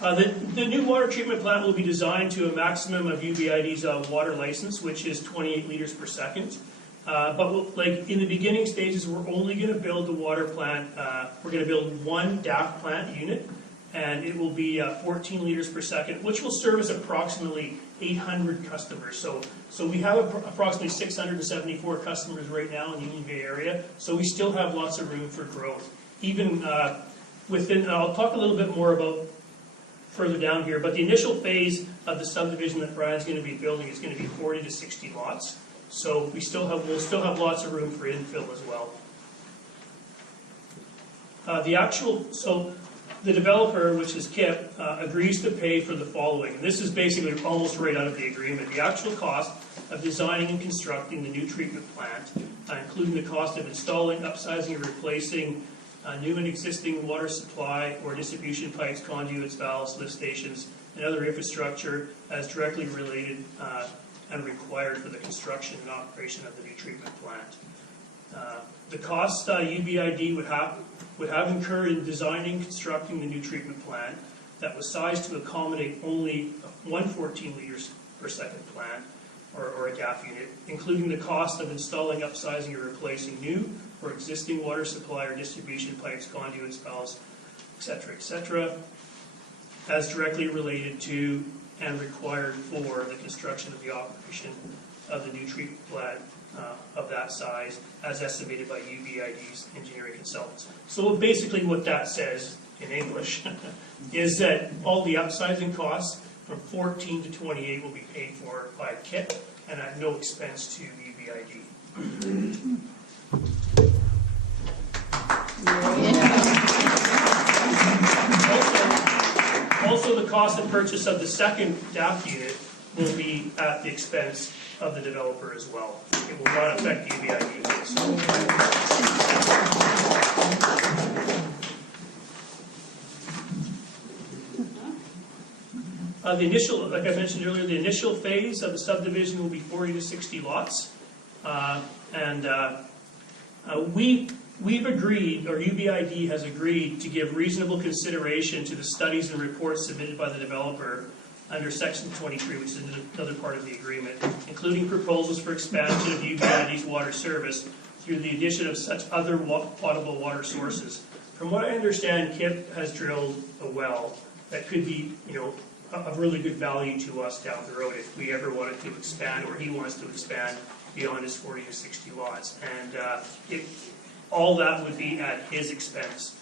The new water treatment plant will be designed to a maximum of UBID's water license, which is 28 liters per second. But like in the beginning stages, we're only going to build the water plant. We're going to build one DAF plant unit, and it will be 14 liters per second, which will service approximately 800 customers. So we have approximately 674 customers right now in the Union Bay area. So we still have lots of room for growth. Even within, I'll talk a little bit more about further down here, but the initial phase of the subdivision that Brian's going to be building is going to be 40 to 60 lots. So we'll still have lots of room for infill as well. The developer, which is KIP, agrees to pay for the following. And this is basically almost right out of the agreement. The actual cost of designing and constructing the new treatment plant, including the cost of installing, upsizing, and replacing new and existing water supply or distribution pipes, conduits, valves, lift stations, and other infrastructure as directly related and required for the construction and operation of the new treatment plant. The cost UBID would have incurred in designing and constructing the new treatment plant that was sized to accommodate only one 14 liters per second plant or a DAF unit, including the cost of installing, upsizing, or replacing new or existing water supply or distribution pipes, conduits, valves, etc., as directly related to and required for the construction of the operation of the new treatment plant of that size, as estimated by UBID's engineering consultants. So basically what that says in English is that all the upsizing costs from 14 to 28 will be paid for by KIP and at no expense to UBID. Also, the cost of purchase of the second DAF unit will be at the expense of the developer as well. It will not affect UBID. Like I mentioned earlier, the initial phase of the subdivision will be 40 to 60 lots. We've agreed, or UBID has agreed, to give reasonable consideration to the studies and reports submitted by the developer under Section 23, which is another part of the agreement, including proposals for expansion of UBID's water service through the addition of such other potable water sources. From what I understand, KIP has drilled a well that could be, of really good value to us down the road if we ever wanted to expand, or he wants to expand beyond his 40 to 60 lots. And all that would be at his expense.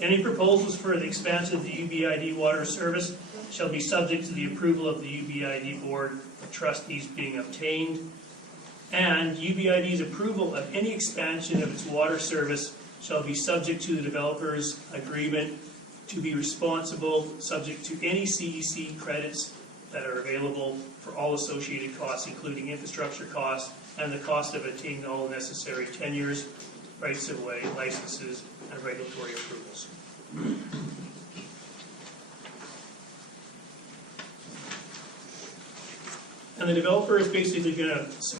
Any proposals for the expansion of the UBID water service shall be subject to the approval of the UBID Board of Trustees being obtained, and UBID's approval of any expansion of its water service shall be subject to the developer's agreement to be responsible, subject to any CEC credits that are available for all associated costs, including infrastructure costs and the cost of obtaining all necessary tenures, rights of way, licenses, and regulatory approvals. And the developer is basically going to